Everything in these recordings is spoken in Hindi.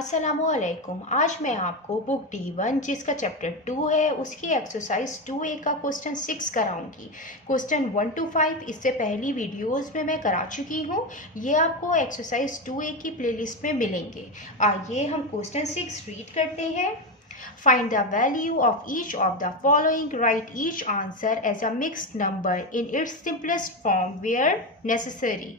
अस्सलामुअलैकुम। आज मैं आपको बुक D1 जिसका चैप्टर 2 है उसकी एक्सरसाइज 2A का क्वेश्चन 6 कराऊंगी। क्वेश्चन 1 to 5 इससे पहली वीडियोस में मैं करा चुकी हूँ। ये आपको एक्सरसाइज 2A की प्लेलिस्ट में मिलेंगे। आइए हम क्वेश्चन 6 रीड करते हैं। Find the value of each of the following. Write each answer as a mixed number in its simplest form where necessary.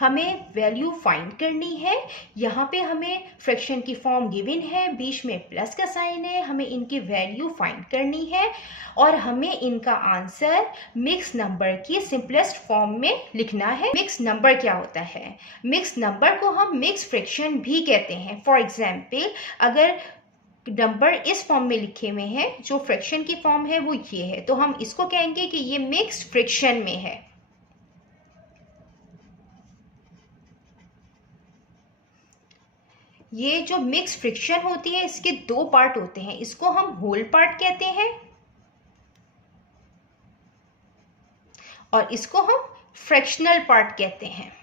हमें वैल्यू फाइंड करनी है। यहाँ पे हमें फ्रैक्शन की फॉर्म गिवन है, बीच में प्लस का साइन है, हमें इनकी वैल्यू फाइंड करनी है और हमें इनका आंसर मिक्स नंबर की सिंपलेस्ट फॉर्म में लिखना है। मिक्स नंबर क्या होता है? मिक्स नंबर को हम मिक्स फ्रैक्शन भी कहते हैं। फॉर एग्जाम्पल, अगर नंबर इस फॉर्म में लिखे हुए हैं, जो फ्रैक्शन की फॉर्म है वो ये है, तो हम इसको कहेंगे कि ये मिक्स फ्रैक्शन में है। ये जो मिक्स फ्रैक्शन होती है इसके दो पार्ट होते हैं, इसको हम होल पार्ट कहते हैं और इसको हम फ्रैक्शनल पार्ट कहते हैं।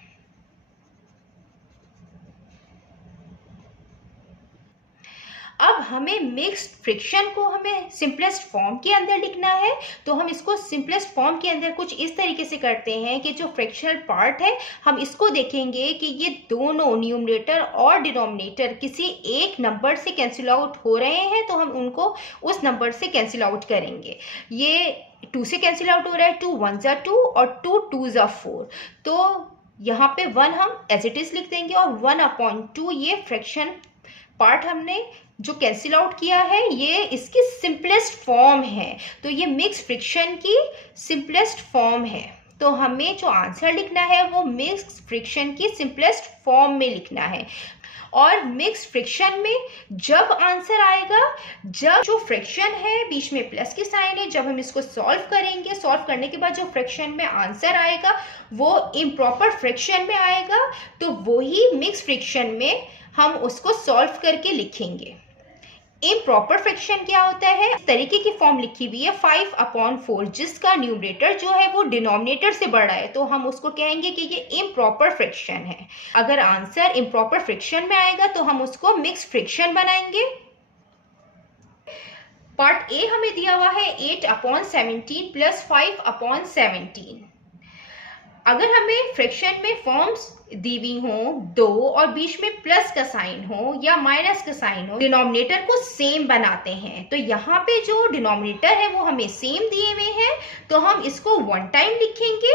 अब हमें मिक्स्ड फ्रैक्शन को हमें सिंपलेस्ट फॉर्म के अंदर लिखना है, तो हम इसको सिंपलेस्ट फॉर्म के अंदर कुछ इस तरीके से करते हैं कि जो फ्रैक्शनल पार्ट है हम इसको देखेंगे कि ये दोनों न्यूमरेटर और डिनोमिनेटर किसी एक नंबर से कैंसिल आउट हो रहे हैं, तो हम उनको उस नंबर से कैंसिल आउट करेंगे। ये 2 से कैंसिल आउट हो रहा है, 2 1 जा 2 और 2 2 जा 4, तो यहाँ पे 1 हम एज इट इज लिख देंगे और 1/2 ये फ्रैक्शन पार्ट हमने जो कैंसिल आउट किया है ये इसकी सिंपलेस्ट फॉर्म है, तो ये मिक्स फ्रैक्शन की सिंपलेस्ट फॉर्म है। तो हमें जो आंसर लिखना है वो मिक्स फ्रैक्शन की सिंपलेस्ट फॉर्म में लिखना है। और मिक्स फ्रैक्शन में जब आंसर आएगा, जब जो फ्रैक्शन है बीच में प्लस की साइन है, जब हम इसको सॉल्व करेंगे, सॉल्व करने के बाद जो फ्रैक्शन में आंसर आएगा वो इम्प्रॉपर फ्रैक्शन में आएगा, तो वही मिक्स फ्रैक्शन में हम उसको सॉल्व करके लिखेंगे। इम्प्रॉपर फ्रैक्शन क्या होता है? इस तरीके की फॉर्म लिखी हुई है 5/4, जिसका न्यूमरेटर जो है वो डिनोमिनेटर से बड़ा है, तो हम उसको कहेंगे कि ये इम्प्रॉपर फ्रैक्शन है। अगर आंसर इम्प्रॉपर फ्रैक्शन में आएगा तो हम उसको मिक्स फ्रैक्शन बनाएंगे। पार्ट ए हमें दिया हुआ है 8/17 प्लस 5/17। अगर हमें फ्रैक्शन में फॉर्म्स दी हुई हो 2 और बीच में प्लस का साइन हो या माइनस का साइन हो, डिनोमिनेटर को सेम बनाते हैं। तो यहाँ पे जो डिनोमिनेटर है वो हमें सेम दिए हुए हैं, तो हम इसको 1 टाइम लिखेंगे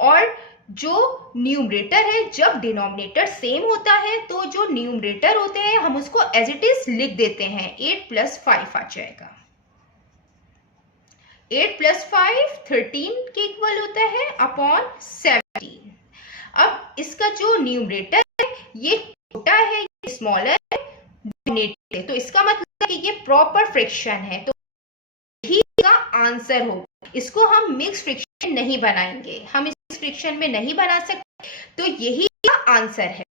और जो न्यूमरेटर है, जब डिनोमिनेटर सेम होता है तो जो न्यूमरेटर होते हैं हम उसको एज इट इज लिख देते हैं। 8 + 5 आ जाएगा। 8 + 5 13 के इक्वल होता है अपॉन 17। अब इसका जो न्यूमरेटर है ये छोटा है, ये स्मॉलर है, डिनोमिनेटर है, तो इसका मतलब है कि ये प्रॉपर फ्रैक्शन है, तो यही इसका आंसर होगा। इसको हम मिक्स फ्रैक्शन नहीं बनाएंगे, हम इस फ्रैक्शन में नहीं बना सकते, तो यही का आंसर है।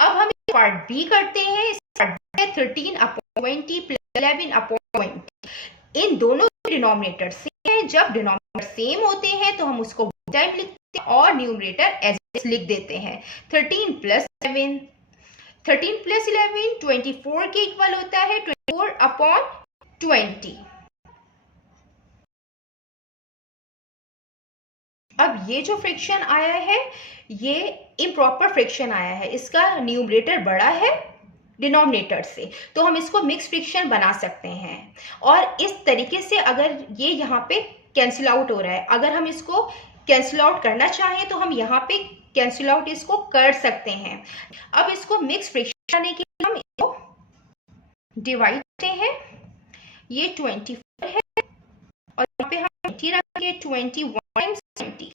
अब हम पार्ट बी करते हैं। पार्ट 13/20 + 11/20। इन दोनों डिनोमिनेटर सेम है, जब डिनोमिनेटर सेम होते हैं तो हम उसको टाइम लिखते हैं और न्यूमरेटर एज लिख देते हैं। 13 + 11, 13 + 11 24 के इक्वल होता है, 24/20। अब ये जो फ्रैक्शन आया है ये इम्प्रॉपर फ्रैक्शन आया है, इसका न्यूमरेटर बड़ा है डिनोमिनेटर से, तो हम इसको मिक्स फ्रैक्शन बना सकते हैं। और इस तरीके से अगर ये यहाँ पे कैंसिल आउट हो रहा है, अगर हम इसको कैंसिल आउट करना चाहें तो हम यहाँ पे कैंसिल आउट इसको कर सकते हैं। अब इसको मिक्स फ्रैक्शन करने के लिए हम इसको डिवाइड करते हैं। ये 24 है और यहाँ पे हम 20 रखेंगे। 21 × 20, 24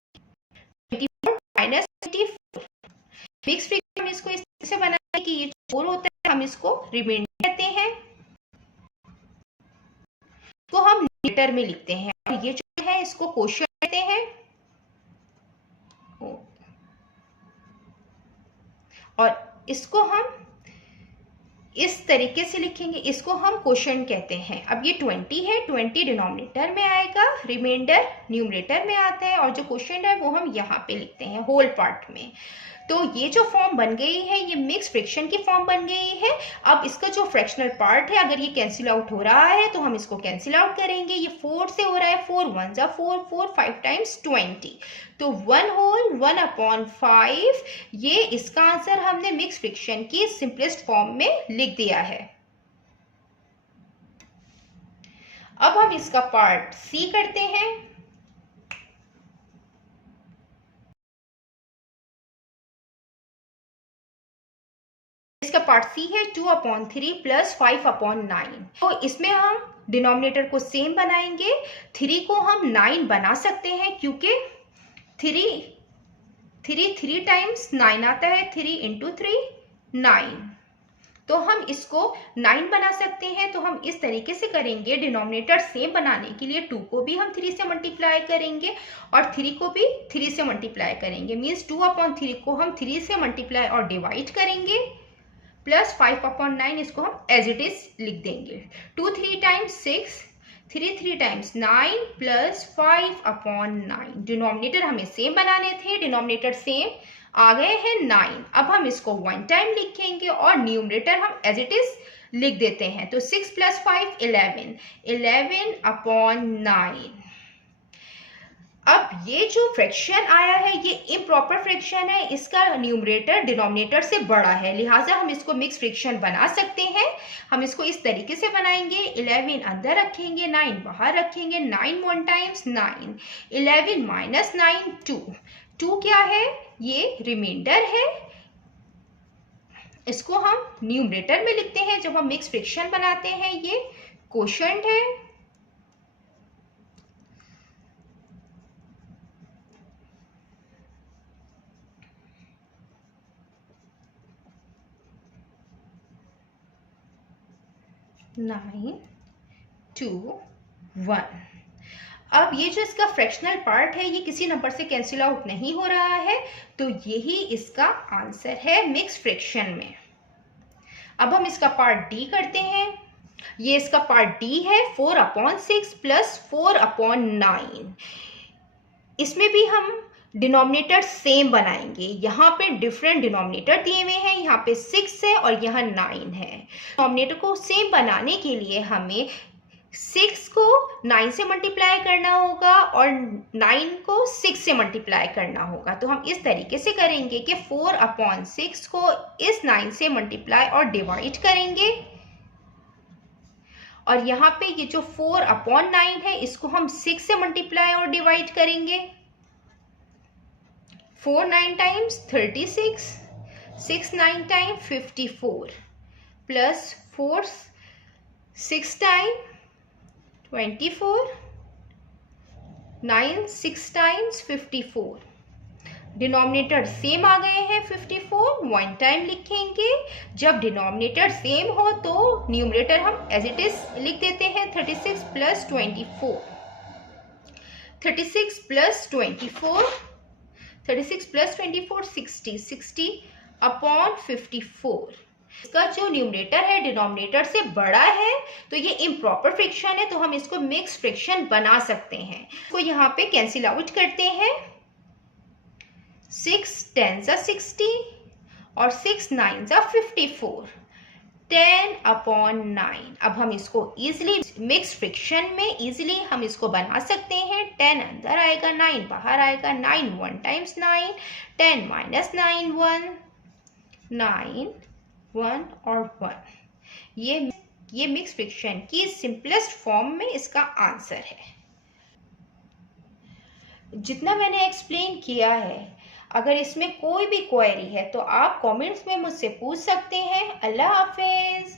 - 24। मिक्स फ्रैक्शन इसको इस तरह से बनाएंगे कि ये 4 होता है, हम इसको रिमाइंडर कहते हैं, तो हम न्यूमरेटर में लिखते हैं और ये जो है इसको क्वोशिएंट कहते हैं और इसको हम इस तरीके से लिखेंगे, इसको हम क्वोशिएंट कहते हैं। अब ये 20 है, 20 डिनोमिनेटर में आएगा, रिमाइंडर न्यूमरेटर में आता है और जो क्वोशिएंट है वो हम यहाँ पे लिखते हैं होल पार्ट में। तो ये जो फॉर्म बन गई है ये मिक्स फ्रिक्शन की फॉर्म बन गई है। अब इसका जो फ्रैक्शनल पार्ट है अगर ये कैंसिल आउट हो रहा है तो हम इसको कैंसिल आउट करेंगे। ये 4 से हो रहा है, 4 1 जा 4, 4 5 टाइम्स 20, तो 1 होल 1/5। ये इसका आंसर हमने मिक्स फ्रिक्शन की सिंपलेस्ट फॉर्म में लिख दिया है। अब हम इसका पार्ट सी करते हैं। इसका पार्ट सी है 2/3 प्लस 5/9। तो इसमें हम डिनोमिनेटर को सेम बनाएंगे। 3 को हम 9 बना सकते हैं क्योंकि 3 टाइम्स 9 आता है, 3 इंटू 3 9। तो हम इसको 9 बना सकते हैं। तो हम इस तरीके से करेंगे, डिनोमिनेटर सेम बनाने के लिए 2 को भी हम 3 से मल्टीप्लाई करेंगे और 3 को भी 3 से मल्टीप्लाई करेंगे। मीन्स 2/3 को हम 3 से मल्टीप्लाई और डिवाइड करेंगे, प्लस 5/9 इसको हम एज इट इज लिख देंगे। 2 3 टाइम्स 6, 3 3 टाइम्स 9 प्लस 5/9। डिनोमिनेटर हमें सेम बनाने थे, डिनोमिनेटर सेम आ गए हैं 9। अब हम इसको 1 टाइम लिखेंगे और न्यूमरेटर हम एज इट इज लिख देते हैं। तो 6 प्लस 5 11, 11/9। अब ये जो फ्रैक्शन आया है ये इम्प्रॉपर फ्रैक्शन है, इसका न्यूमरेटर डिनोमिनेटर से बड़ा है, लिहाजा हम इसको मिक्स फ्रैक्शन बना सकते हैं। हम इसको इस तरीके से बनाएंगे, 11 अंदर रखेंगे, 9 बाहर रखेंगे, 9 1 टाइम्स 9, 11 माइनस 9 2। 2 क्या है? ये रिमाइंडर है, इसको हम न्यूमरेटर में लिखते हैं। जब हम मिक्स फ्रैक्शन बनाते हैं ये कोशेंट है। नाइन 2 1। अब ये जो इसका फ्रैक्शनल पार्ट है ये किसी नंबर से कैंसिल आउट नहीं हो रहा है, तो यही इसका आंसर है मिक्स फ्रैक्शन में। अब हम इसका पार्ट डी करते हैं। ये इसका पार्ट डी है 4/6 प्लस 4/9। इसमें भी हम डिनोमिनेटर सेम बनाएंगे। यहाँ पे डिफरेंट डिनोमिनेटर दिए हुए हैं, यहाँ पे 6 है और यहाँ 9 है। डिनोमिनेटर को सेम बनाने के लिए हमें 6 को 9 से मल्टीप्लाई करना होगा और 9 को 6 से मल्टीप्लाई करना होगा। तो हम इस तरीके से करेंगे कि 4/6 को इस 9 से मल्टीप्लाई और डिवाइड करेंगे और यहाँ पे ये जो 4/9 है इसको हम 6 से मल्टीप्लाई और डिवाइड करेंगे। 4 9 times 36, 6 9 time 54 plus 4 6 time 24, 9 6 times 54। Denominator same आ गए हैं 54, 1 टाइम लिखेंगे। जब डिनोमिनेटर सेम हो तो न्यूमरेटर हम एज इट इज लिख देते हैं। 36 प्लस 24, 36 प्लस 24, 36 प्लस 24 60, 60/54। इसका जो न्यूमरेटर है डिनोमिनेटर से बड़ा है, तो ये इम्प्रॉपर फ्रैक्शन है, तो हम इसको मिक्स फ्रैक्शन बना सकते हैं। इसको यहाँ पे कैंसिल आउट करते हैं। 6 10 60 और 6 9 54, 10/9। अब हम इसको इजीली मिक्स फ्रैक्शन में इजीली हम इसको बना सकते हैं। 10 अंदर आएगा, 9 बाहर आएगा, 9 1 टाइम्स 9, 10 माइनस 9 1, 9 1 और 1। ये मिक्स फ्रैक्शन की सिंपलेस्ट फॉर्म में इसका आंसर है। जितना मैंने एक्सप्लेन किया है, अगर इसमें कोई भी क्वेरी है तो आप कमेंट्स में मुझसे पूछ सकते हैं। अल्लाह हाफिज।